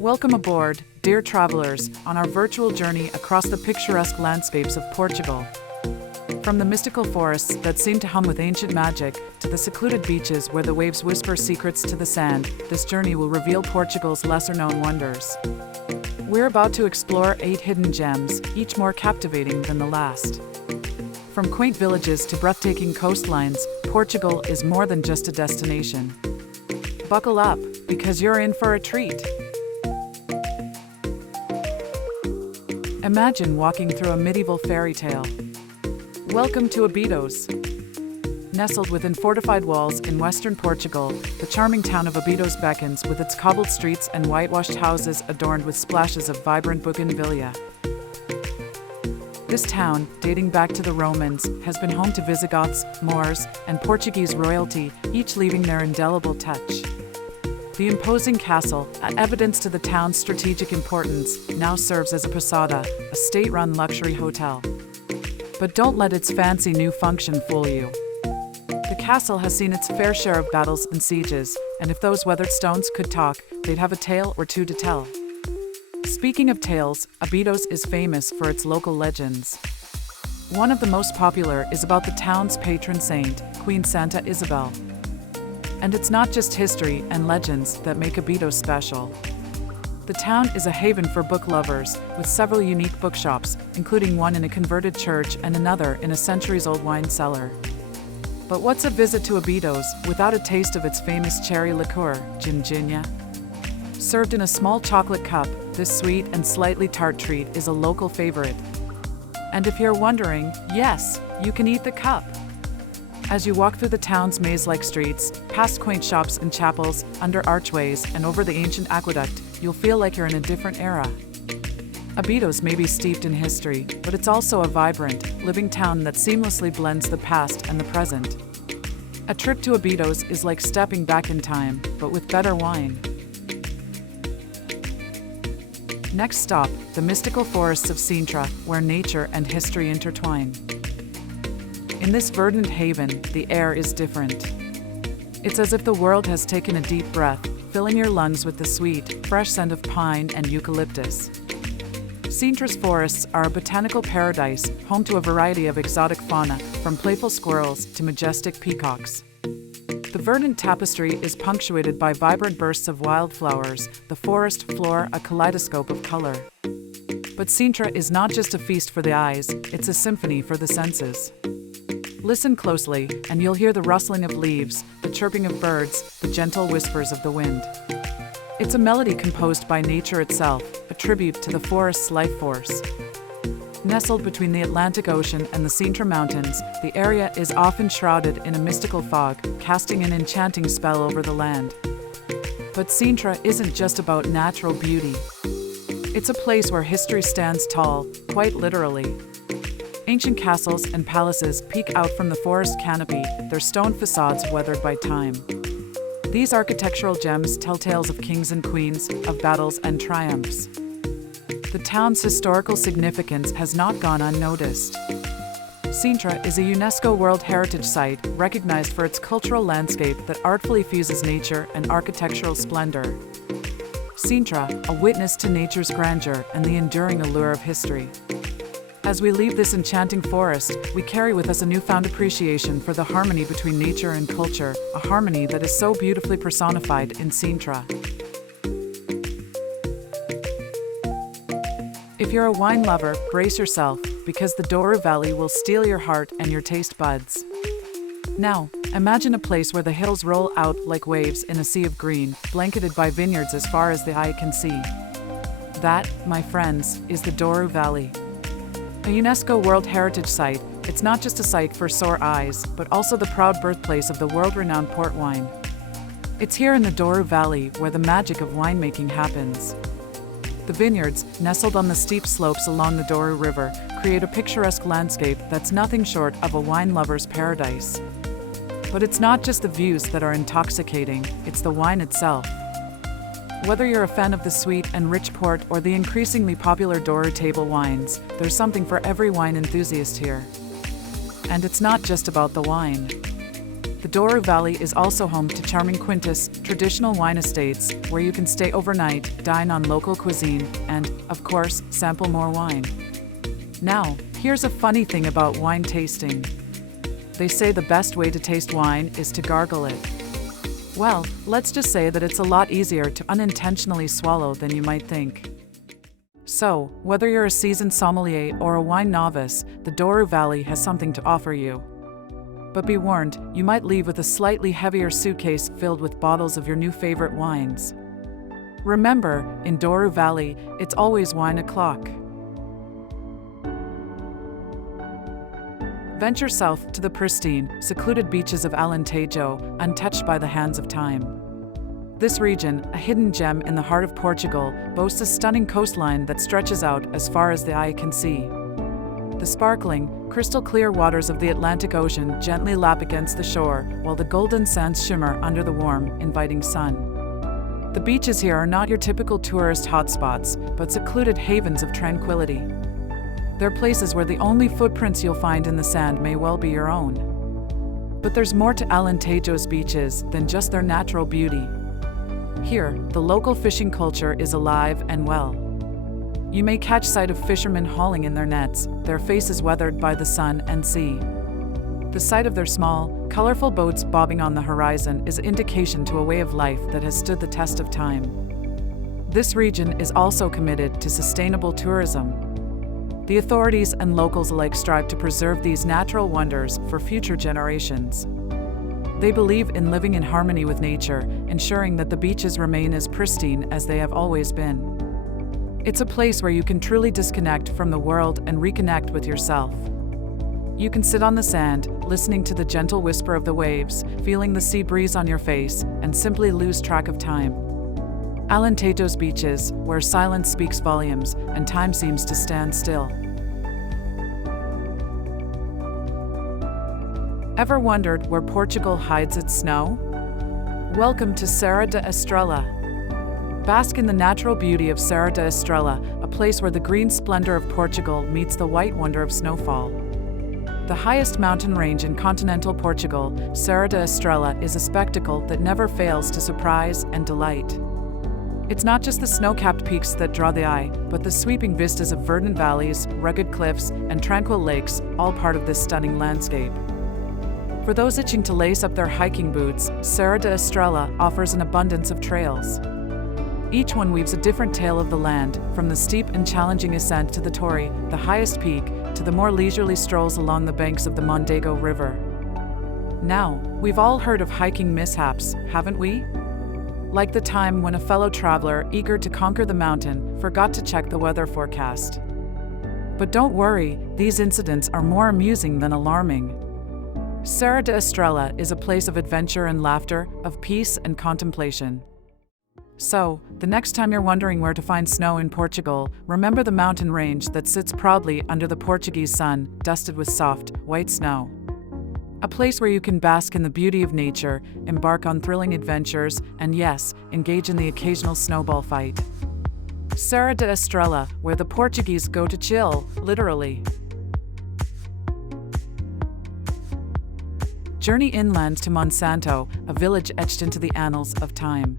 Welcome aboard, dear travelers, on our virtual journey across the picturesque landscapes of Portugal. From the mystical forests that seem to hum with ancient magic, to the secluded beaches where the waves whisper secrets to the sand, this journey will reveal Portugal's lesser-known wonders. We're about to explore 8 hidden gems, each more captivating than the last. From quaint villages to breathtaking coastlines, Portugal is more than just a destination. Buckle up, because you're in for a treat. Imagine walking through a medieval fairy tale. Welcome to Abidos. Nestled within fortified walls in western Portugal, the charming town of Abidos beckons with its cobbled streets and whitewashed houses adorned with splashes of vibrant bougainvillea. This town, dating back to the Romans, has been home to Visigoths, Moors, and Portuguese royalty, each leaving their indelible touch. The imposing castle, evidence to the town's strategic importance, now serves as a posada, a state-run luxury hotel. But don't let its fancy new function fool you. The castle has seen its fair share of battles and sieges, and if those weathered stones could talk, they'd have a tale or two to tell. Speaking of tales, Abidos is famous for its local legends. One of the most popular is about the town's patron saint, Queen Santa Isabel. And it's not just history and legends that make Abidos special. The town is a haven for book lovers, with several unique bookshops, including one in a converted church and another in a centuries-old wine cellar. But what's a visit to Abidos without a taste of its famous cherry liqueur, ginginha? Served in a small chocolate cup, this sweet and slightly tart treat is a local favorite. And if you're wondering, yes, you can eat the cup. As you walk through the town's maze-like streets, past quaint shops and chapels, under archways, and over the ancient aqueduct, you'll feel like you're in a different era. Abidos may be steeped in history, but it's also a vibrant, living town that seamlessly blends the past and the present. A trip to Abidos is like stepping back in time, but with better wine. Next stop, the mystical forests of Sintra, where nature and history intertwine. In this verdant haven, the air is different. It's as if the world has taken a deep breath, filling your lungs with the sweet, fresh scent of pine and eucalyptus. Sintra's forests are a botanical paradise, home to a variety of exotic fauna, from playful squirrels to majestic peacocks. The verdant tapestry is punctuated by vibrant bursts of wildflowers, the forest floor a kaleidoscope of color. But Sintra is not just a feast for the eyes, it's a symphony for the senses. Listen closely, and you'll hear the rustling of leaves, the chirping of birds, the gentle whispers of the wind. It's a melody composed by nature itself, a tribute to the forest's life force. Nestled between the Atlantic Ocean and the Sintra Mountains, the area is often shrouded in a mystical fog, casting an enchanting spell over the land. But Sintra isn't just about natural beauty. It's a place where history stands tall, quite literally. Ancient castles and palaces peek out from the forest canopy, their stone facades weathered by time. These architectural gems tell tales of kings and queens, of battles and triumphs. The town's historical significance has not gone unnoticed. Sintra is a UNESCO World Heritage Site, recognized for its cultural landscape that artfully fuses nature and architectural splendor. Sintra, a witness to nature's grandeur and the enduring allure of history. As we leave this enchanting forest, we carry with us a newfound appreciation for the harmony between nature and culture, a harmony that is so beautifully personified in Sintra. If you're a wine lover, brace yourself, because the Douro Valley will steal your heart and your taste buds. Now, imagine a place where the hills roll out like waves in a sea of green, blanketed by vineyards as far as the eye can see. That, my friends, is the Douro Valley. A UNESCO World Heritage Site, it's not just a site for sore eyes, but also the proud birthplace of the world-renowned port wine. It's here in the Douro Valley where the magic of winemaking happens. The vineyards, nestled on the steep slopes along the Douro River, create a picturesque landscape that's nothing short of a wine lover's paradise. But it's not just the views that are intoxicating, it's the wine itself. Whether you're a fan of the sweet and rich port or the increasingly popular Douro table wines, there's something for every wine enthusiast here. And it's not just about the wine. The Douro Valley is also home to charming Quintas, traditional wine estates, where you can stay overnight, dine on local cuisine, and, of course, sample more wine. Now, here's a funny thing about wine tasting. They say the best way to taste wine is to gargle it. Well, let's just say that it's a lot easier to unintentionally swallow than you might think. So, whether you're a seasoned sommelier or a wine novice, the Douro Valley has something to offer you. But be warned, you might leave with a slightly heavier suitcase filled with bottles of your new favorite wines. Remember, in Douro Valley, it's always wine o'clock. Venture south to the pristine, secluded beaches of Alentejo, untouched by the hands of time. This region, a hidden gem in the heart of Portugal, boasts a stunning coastline that stretches out as far as the eye can see. The sparkling, crystal-clear waters of the Atlantic Ocean gently lap against the shore, while the golden sands shimmer under the warm, inviting sun. The beaches here are not your typical tourist hotspots, but secluded havens of tranquility. They're places where the only footprints you'll find in the sand may well be your own. But there's more to Alentejo's beaches than just their natural beauty. Here, the local fishing culture is alive and well. You may catch sight of fishermen hauling in their nets, their faces weathered by the sun and sea. The sight of their small, colorful boats bobbing on the horizon is indication to a way of life that has stood the test of time. This region is also committed to sustainable tourism. The authorities and locals alike strive to preserve these natural wonders for future generations. They believe in living in harmony with nature, ensuring that the beaches remain as pristine as they have always been. It's a place where you can truly disconnect from the world and reconnect with yourself. You can sit on the sand, listening to the gentle whisper of the waves, feeling the sea breeze on your face, and simply lose track of time. Alentejo's beaches, where silence speaks volumes and time seems to stand still. Ever wondered where Portugal hides its snow? Welcome to Serra da Estrela. Bask in the natural beauty of Serra da Estrela, a place where the green splendor of Portugal meets the white wonder of snowfall. The highest mountain range in continental Portugal, Serra da Estrela is a spectacle that never fails to surprise and delight. It's not just the snow-capped peaks that draw the eye, but the sweeping vistas of verdant valleys, rugged cliffs, and tranquil lakes, all part of this stunning landscape. For those itching to lace up their hiking boots, Serra da Estrela offers an abundance of trails. Each one weaves a different tale of the land, from the steep and challenging ascent to the Torre, the highest peak, to the more leisurely strolls along the banks of the Mondego River. Now, we've all heard of hiking mishaps, haven't we? Like the time when a fellow traveler, eager to conquer the mountain, forgot to check the weather forecast. But don't worry, these incidents are more amusing than alarming. Serra da Estrela is a place of adventure and laughter, of peace and contemplation. So, the next time you're wondering where to find snow in Portugal, remember the mountain range that sits proudly under the Portuguese sun, dusted with soft, white snow. A place where you can bask in the beauty of nature, embark on thrilling adventures, and yes, engage in the occasional snowball fight. Serra da Estrela, where the Portuguese go to chill, literally. Journey inland to Monsanto, a village etched into the annals of time.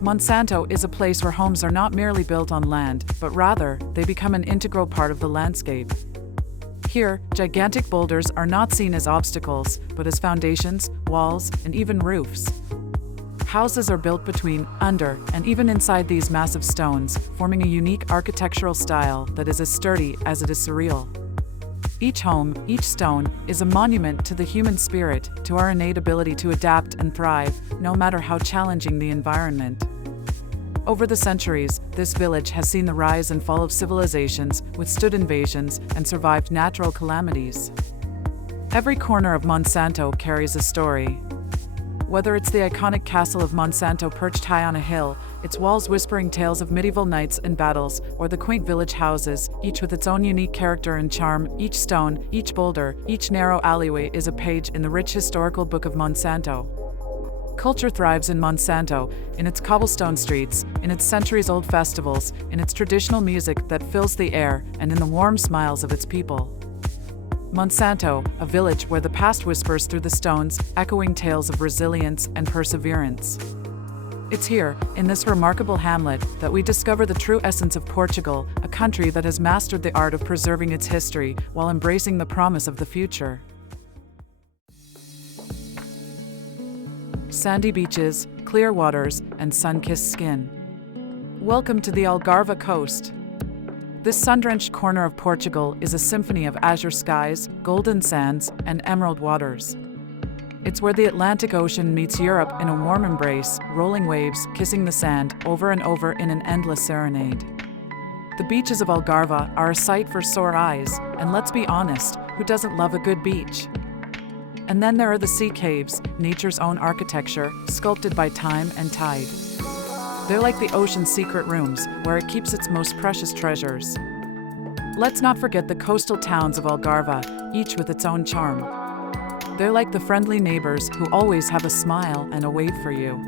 Monsanto is a place where homes are not merely built on land, but rather, they become an integral part of the landscape. Here, gigantic boulders are not seen as obstacles, but as foundations, walls, and even roofs. Houses are built between, under, and even inside these massive stones, forming a unique architectural style that is as sturdy as it is surreal. Each home, each stone, is a monument to the human spirit, to our innate ability to adapt and thrive, no matter how challenging the environment. Over the centuries, this village has seen the rise and fall of civilizations, withstood invasions, and survived natural calamities. Every corner of Monsanto carries a story. Whether it's the iconic castle of Monsanto perched high on a hill, its walls whispering tales of medieval knights and battles, or the quaint village houses, each with its own unique character and charm, each stone, each boulder, each narrow alleyway is a page in the rich historical book of Monsanto. Culture thrives in Monsanto, in its cobblestone streets, in its centuries-old festivals, in its traditional music that fills the air, and in the warm smiles of its people. Monsanto, a village where the past whispers through the stones, echoing tales of resilience and perseverance. It's here, in this remarkable hamlet, that we discover the true essence of Portugal, a country that has mastered the art of preserving its history while embracing the promise of the future. Sandy beaches, clear waters, and sun-kissed skin. Welcome to the Algarve coast. This sun-drenched corner of Portugal is a symphony of azure skies, golden sands, and emerald waters. It's where the Atlantic Ocean meets Europe in a warm embrace, rolling waves kissing the sand over and over in an endless serenade. The beaches of Algarve are a sight for sore eyes, and let's be honest, who doesn't love a good beach? And then there are the sea caves, nature's own architecture, sculpted by time and tide. They're like the ocean's secret rooms, where it keeps its most precious treasures. Let's not forget the coastal towns of Algarve, each with its own charm. They're like the friendly neighbors who always have a smile and a wave for you.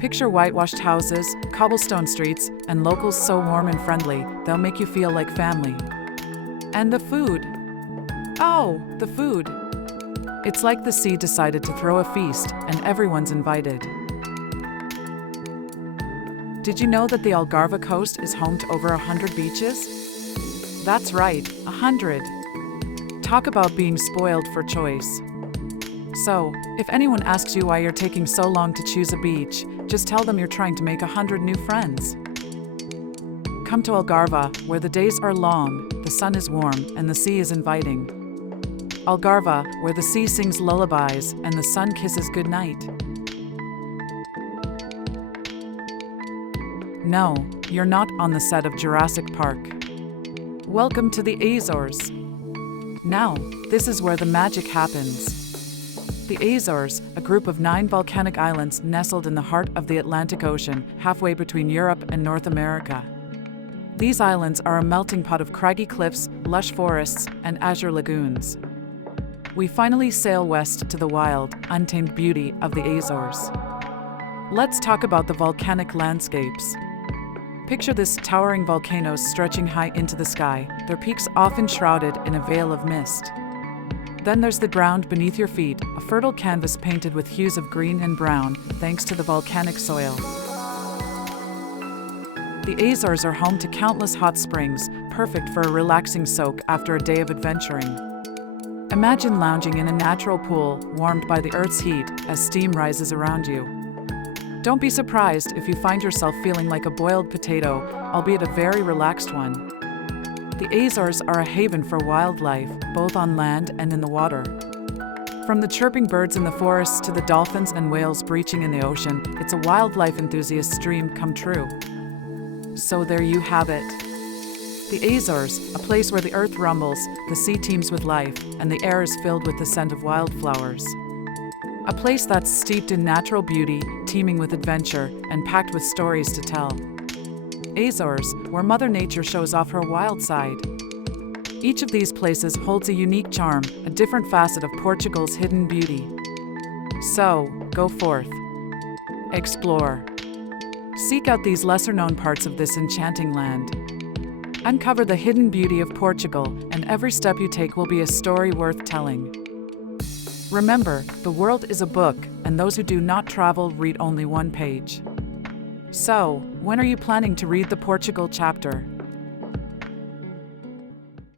Picture whitewashed houses, cobblestone streets, and locals so warm and friendly, they'll make you feel like family. And the food. Oh, the food. It's like the sea decided to throw a feast, and everyone's invited. Did you know that the Algarve coast is home to over 100 beaches? That's right, 100. Talk about being spoiled for choice. So, if anyone asks you why you're taking so long to choose a beach, just tell them you're trying to make 100 new friends. Come to Algarve, where the days are long, the sun is warm, and the sea is inviting. Algarve, where the sea sings lullabies and the sun kisses goodnight. No, you're not on the set of Jurassic Park. Welcome to the Azores. Now, this is where the magic happens. The Azores, a group of 9 volcanic islands nestled in the heart of the Atlantic Ocean, halfway between Europe and North America. These islands are a melting pot of craggy cliffs, lush forests, and azure lagoons. We finally sail west to the wild, untamed beauty of the Azores. Let's talk about the volcanic landscapes. Picture this towering volcanoes stretching high into the sky, their peaks often shrouded in a veil of mist. Then there's the ground beneath your feet, a fertile canvas painted with hues of green and brown, thanks to the volcanic soil. The Azores are home to countless hot springs, perfect for a relaxing soak after a day of adventuring. Imagine lounging in a natural pool, warmed by the Earth's heat, as steam rises around you. Don't be surprised if you find yourself feeling like a boiled potato, albeit a very relaxed one. The Azores are a haven for wildlife, both on land and in the water. From the chirping birds in the forests to the dolphins and whales breaching in the ocean, it's a wildlife enthusiast's dream come true. So there you have it. The Azores, a place where the earth rumbles, the sea teems with life, and the air is filled with the scent of wildflowers. A place that's steeped in natural beauty, teeming with adventure, and packed with stories to tell. Azores, where Mother Nature shows off her wild side. Each of these places holds a unique charm, a different facet of Portugal's hidden beauty. So, go forth. Explore. Seek out these lesser-known parts of this enchanting land. Uncover the hidden beauty of Portugal, and every step you take will be a story worth telling. Remember, the world is a book, and those who do not travel read only one page. So, when are you planning to read the Portugal chapter?